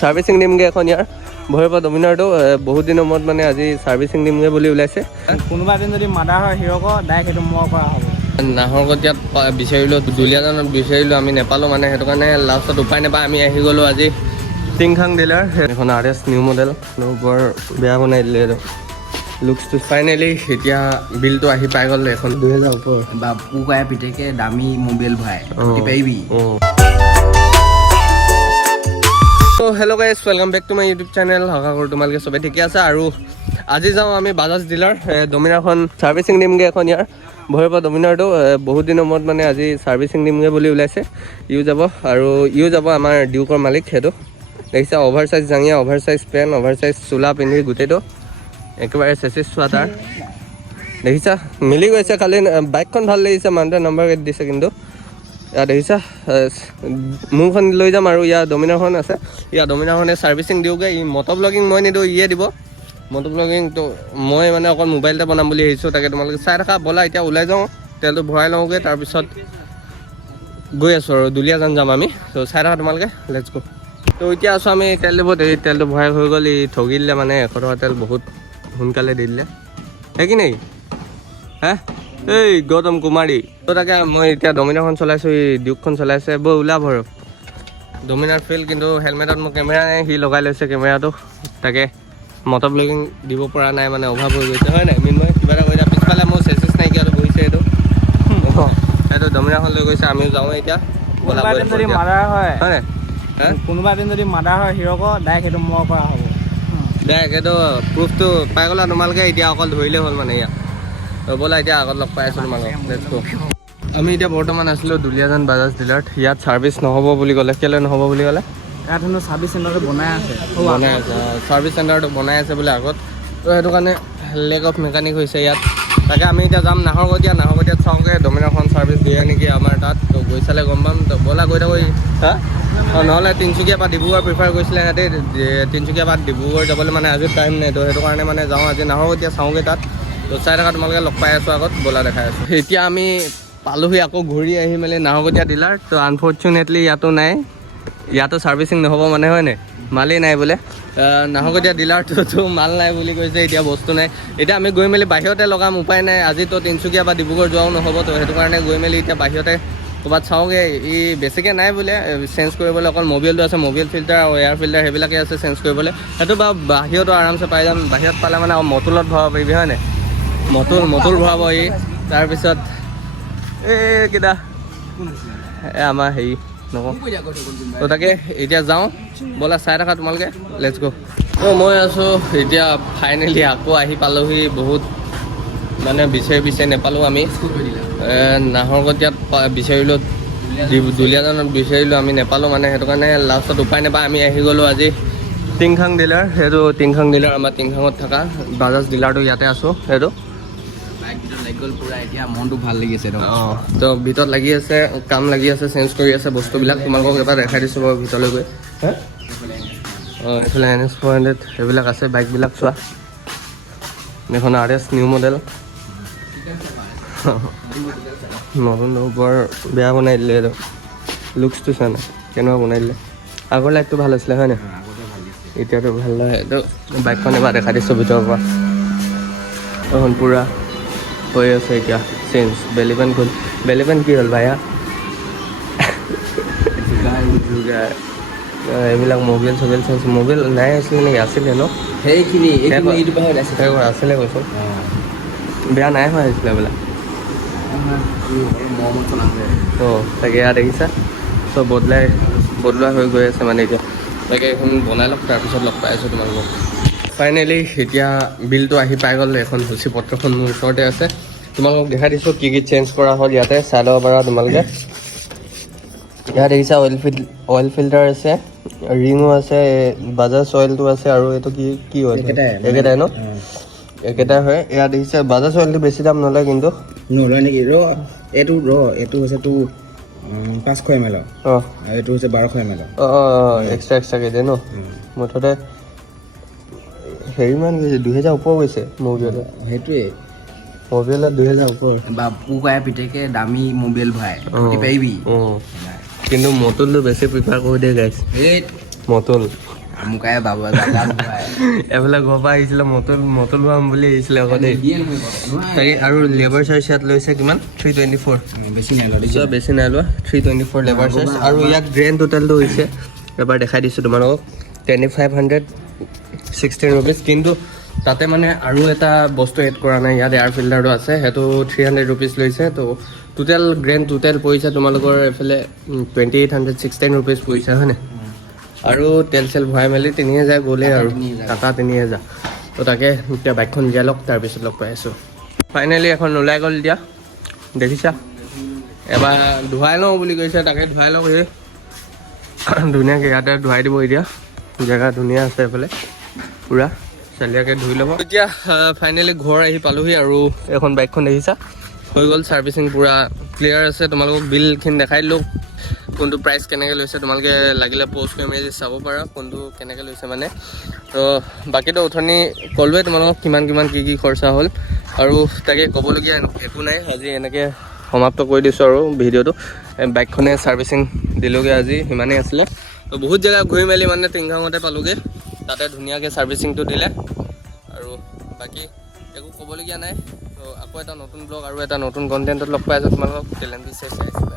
সাৰ্ভিচিং দিমগৈ এখন ইয়াৰ ভৰিৰ পৰা ডমিনাৰটো বহুত দিনৰ মূৰত মানে আজি ছাৰ্ভিচিং দিমগৈ বুলি ওলাইছে। কোনোবা এদিন যদি মাদাৰ হয় হিৰক ডাইৰেক্ট সেইটো মই কৰা হ'ব। নাহৰকটীয়াত বিচাৰিলোঁ, দুলীয়াজানত বিচাৰিলোঁ, আমি নাপালোঁ মানে সেইটো কাৰণে লাষ্টত উপায় নাপায় আমি আহি গ'লোঁ আজি টিংখাং ডিলাৰ। এখন RS নিউ মডেল বৰ বেয়া বনাই দিলে এইটো লুকছটো। ফাইনেলি এতিয়া বিলটো আহি পাই গ'ল এখন 2000 ওপৰ বা পুকাই পিতেকে দামী মোবাইল ভৰাই পাৰিবি। Hello' guys, welcome back to my YouTube channel. আশা কৰোঁ তোমালোকে চবে ঠিকে আছে। আৰু আজি যাওঁ আমি বাজাজ ডিলাৰ, ডমিনাৰখন ছাৰ্ভিচিং দিমগৈ এখন ইয়াৰ ভৰিৰ পৰা ডমিনাৰটো বহুত দিনৰ মূৰত মানে আজি ছাৰ্ভিচিং দিমগৈ বুলি ওলাইছে। ইও যাব আৰু ইও যাব আমাৰ ডিউকৰ মালিক। সেইটো দেখিছা, অভাৰ চাইজ জাঙিয়া, oversize pant, oversize চোলা পিন্ধি গোটেইটো একেবাৰে চেচিছ চোৱা তাৰ দেখিছা মিলি গৈছে। খালি বাইকখন ভাল লাগিছে, মানুহটোৱে নম্বৰ প্লেট দিছে। কিন্তু ইয়াত দেখিছা মোৰখন লৈ যাম আৰু ইয়াৰ ডমিনাৰখন আছে, ইয়াৰ ডমিনাৰখনে ছাৰ্ভিচিং দিওঁগৈ। ই মটৰ ব্লগিং মই নিদিওঁ, ইয়ে দিব মটৰ ব্লগিংটো। মই মানে অকল মোবাইলতে বনাম বুলি ভাবিছোঁ, তাকে তোমালোকে চাই থাকা। ব'লা এতিয়া ওলাই যাওঁ, তেলটো ভৰাই লওঁগৈ, তাৰপিছত গৈ আছোঁ আৰু দুলীয়াজান যাম আমি। ত' চাই থাকা তোমালোকে, লেটছ গো। তো এতিয়া আছোঁ আমি তেল ডিপত। এই তেলটো ভৰাই হৈ গ'ল। ই ঠগি দিলে মানে 100 টকা তেল বহুত সোনকালে দি দিলে, সেই কি নেকি হে এই গৌতম কুমাৰী। তো তাকে মই এতিয়া ডমিনাৰখন চলাইছোঁ, এই ডিউকখন চলাইছে। বৈ ওলাব আৰু ডমিনাৰ ফিল। কিন্তু হেলমেটত মোৰ কেমেৰা নাই, সি লগাই লৈছে কেমেৰাটো। তাকে মটৰ ব্লগিং দিব পৰা নাই, মানে অভাৱ হৈ গৈছে, হয় নাই মিনময়? কিবা এটা কৰিছা পিছফালে মোৰ চেচিছ নাইকিয়াটো বহিছে এইটো এইটো ডমিনাৰখন লৈ গৈছে। আমিও যাওঁ এতিয়া। কোনোবা এদিন যদি মাদাৰ হয় নাই কোনোবা এদিন যদি মাদাৰ হয় হিৰক ডাইৰেক্ট সেইটো মই কৰা হ'ব। ডাইৰেক্ট এইটো প্ৰুফটো পাই গ'লা তোমালোকে। এতিয়া অকল ধৰিলেই হ'ল মানে ইয়াত। ব'লা এতিয়া আগত লগ পাই আছোঁ তোমালোকক, লেটছ গো। আমি এতিয়া বৰ্তমান আছিলোঁ দুলীয়াজান বাজাজ ডিলাৰত। ইয়াত ছাৰ্ভিচ নহ'ব বুলি ক'লে। কেলৈ নহ'ব বুলি ক'লে? ইয়াত হেনো ছাৰ্ভিচ চেণ্টাৰটো বনাই আছে ছাৰ্ভিচ চেণ্টাৰটো বনাই আছে বোলে আগত। তো সেইটো কাৰণে লেক অফ মেকানিক হৈছে ইয়াত। তাকে আমি এতিয়া যাম নাহৰকটীয়াত চাওঁগৈ ডমিনাৰখন ছাৰ্ভিচ দিয়ে নেকি আমাৰ তাত। তো গৈ চালে গম পাম। তো ব'লা গৈ থাকোঁ। নহ'লে তিনিচুকীয়া বা ডিব্ৰুগড় প্ৰিফাৰ কৰিছিলে সিহঁতে। তিনিচুকীয়া বা ডিব্ৰুগড় যাবলৈ মানে আজি টাইম নাই। তো সেইটো কাৰণে মানে যাওঁ আজি নাহৰকটীয়া চাওঁগৈ তাত। তো চাই থকা তোমালোকে লগ পাই আছোঁ আগত, ব'লা দেখাই আছোঁ। এতিয়া আমি পালোহি আকৌ ঘূৰি আহি মেলি নাহৰকটীয়া ডিলাৰ। তো আনফৰ্চুনেটলি ইয়াতো নাই, ইয়াতো ছাৰ্ভিচিং নহ'ব মানে, হয় নাই? মালেই নাই বোলে। নাহৰকটীয়া ডিলাৰটোতো মাল নাই বুলি কৈছে, এতিয়া বস্তু নাই। এতিয়া আমি গৈ মেলি বাহিৰতে লগাম, উপায় নাই। আজিতো তিনিচুকীয়া বা ডিব্ৰুগড় যোৱাও নহ'ব। তো সেইটো কাৰণে গৈ মেলি এতিয়া বাহিৰতে ক'ৰবাত চাওঁগৈ। ই বেছিকৈ নাই বোলে চেঞ্জ কৰিবলৈ, অকল মবিলটো আছে। মবিল ফিল্টাৰ আৰু এয়াৰ ফিল্টাৰ সেইবিলাকে আছে চেঞ্জ কৰিবলৈ। সেইটো বাৰু বাহিৰতো আৰামছে পাই যাম। বাহিৰত পালে মানে মটুলত ভৰাব পাৰিবি, হয় নাই? মটুল ভৰাব ই। তাৰপিছত কেইটা আমাৰ হেৰি নকওঁ। তো তাকে এতিয়া যাওঁ, ব'লা চাই থাকা তোমালোকে, লেটছ গো। তো মই আছোঁ এতিয়া ফাইনেলি আকৌ আহি পালোহি। বহুত মানে বিচাৰি নাপালোঁ আমি। নাহৰকটীয়াত বিচাৰিলোঁ, দুলীয়াজানত বিচাৰিলোঁ, আমি নাপালোঁ মানে সেইটো কাৰণে লাষ্টত উপায় নাপায় আমি আহি গ'লোঁ আজি টিংখাং ডিলাৰ। সেইটো টিংখাং ডিলাৰ আমাৰ টিংখাঙত থকা বাজাজ ডিলাৰটো ইয়াতে আছোঁ। সেইটো ভিতৰত লাগি গ'ল পুৰা। এতিয়া মনটো ভাল লাগি আছে। তো ভিতৰত লাগি আছে, কাম লাগি আছে, চেঞ্জ কৰি আছে বস্তুবিলাক। তোমালোকক এবাৰ দেখাই দিছোঁ বাৰু ভিতৰলৈ গৈ। এইফালে NS 400 সেইবিলাক আছে বাইকবিলাক চোৱা। এখন RS নিউ মডেল নতুন বৰ বেয়া বনাই দিলে এইটো লুকছটো চোৱা নাই কেনেকুৱা বনাই দিলে। আগৰ লাইটটো ভাল আছিলে, হয় নাই? এতিয়াতো ভাল নহয়। এইটো বাইকখন এবাৰ দেখাই দিছোঁ ভিতৰৰ পৰা। এখন পূৰা হৈ আছে এতিয়া চেঞ্জ। বেলিপেন খোল, বেলিপেন কি হ'ল ভাইয়া? এইবিলাক মবিল চবিল চেঞ্জ। মবিল নাই আছিলে নেকি? আছিলে ন সেইখিনি আছিলে কৈছোঁ। বেয়া নাই হোৱা আহিছিলে এইবিলাক। তাকে ইয়াত দেখিছা চব বদলোৱা হৈ গৈ আছে মানে এতিয়া। তাকে এখন বনাই লওক, তাৰপিছত লগ পাই আছোঁ তোমালোকক। ফাইনেলি এতিয়া বিলটো আহি পাই গ'ল। এখন সূচীপত্ৰখন মোৰ ওচৰতে আছে, তোমালোকক দেখাই দিছোঁ কি চেঞ্জ কৰা হ'ল। ইয়াতে চাই ল'ব পাৰা তোমালোকে। ইয়াত দেখিছা অইল ফিল্টাৰ আছে, ৰিঙো আছে, বাজাজ অইলটো আছে, আৰু এইটো কি অইল? একেটাই ন? একেটাই হয়। ইয়াত দেখিছা বাজাজ অইলটো বেছি দাম নলয় কিন্তু। নলয় নেকি? এইটো হৈছে তোৰ 500 ml, এইটো হৈছে 1200 ml। এক্সট্ৰাকৈ দিয়ে ন? মুঠতে হেৰিমান গৈছে, 2000 ওপৰ গৈছে মবিলত। সেইটোৱে মবিলত 2000 ওপৰ। বা পুকাই পিতেকে দামী মোবাইল ভৰাই পাৰিবি। কিন্তু মটুলটো বেছি প্ৰিফাৰ কৰি দিয়ে গাইছ। মটুল আমুকাই বাবু দাদা আমুকাই এফালে ঘৰৰ পৰা আহিছিলে মটৰ লোৱাম বুলি আহিছিলে আকৌ দেই দিয়ে নহয় তাকে আৰু লেবাৰ চাৰ্জ ইয়াত লৈছে কিমান 324 বেছি নাই লোৱা বেছি নাই লোৱা 324 লেবাৰ চাৰ্জ আৰু ইয়াত গ্ৰেণ্ড টোটেলটো হৈছে এবাৰ দেখাই দিছোঁ তোমালোকক 2516 ৰুপিজ কিন্তু তাতে মানে আৰু এটা বস্তু এড কৰা নাই ইয়াত এয়াৰ ফিল্টাৰটো আছে সেইটো 300 ৰুপিজ লৈছে তো টোটেল গ্ৰেণ্ড টোটেল পৰিছে তোমালোকৰ এইফালে 2816 ৰুপিজ পৰিছে হয়নে আৰু তেল চেল ভৰাই মেলি 3000 গ'লেই আৰু টাটা 3000 তো তাকে এতিয়া বাইকখন উলিয়াই লওক তাৰপিছত লগ পাই আছোঁ ফাইনেলি এখন ওলাই গ'ল এতিয়া দেখিছা এবাৰ ধুৱাই লওঁ বুলি কৈছে তাকে ধুৱাই লওক এই ধুনীয়াকৈ ইয়াতে ধুৱাই দিব এতিয়া জেগা ধুনীয়া আছে এইফালে পূৰা চালিয়াকৈ ধুই ল'ব এতিয়া ফাইনেলি ঘৰ আহি পালোহি আৰু এখন বাইকখন দেখিছা হৈ গ'ল ছাৰ্ভিচিং পূৰা ক্লিয়াৰ আছে তোমালোকক বিলখিনি দেখাই দিলোঁ কোনটো প্ৰাইচ কেনেকৈ লৈছে তোমালোকে লাগিলে প'ষ্ট কৰি মেলি চাব পাৰা কোনটো কেনেকৈ লৈছে মানে তো বাকীটো উঠনি ক'লোৱে তোমালোকক কিমান কি খৰচা হ'ল আৰু তাকে ক'বলগীয়া একো নাই আজি এনেকৈ সমাপ্ত কৰি দিছোঁ আৰু ভিডিঅ'টো বাইকখনে ছাৰ্ভিচিং দিলোঁগৈ আজি সিমানেই আছিলে তো বহুত জেগা ঘূৰি মেলি মানে টিংখাঙতে পালোঁগৈ তাতে ধুনীয়াকৈ ছাৰ্ভিচিংটো দিলে আৰু বাকী একো ক'বলগীয়া নাই তো আকৌ এটা নতুন ব্লগ আৰু এটা নতুন কণ্টেণ্টত লগ পাই আছোঁ তোমালোকক টেলেণ্ট বিচাৰিছে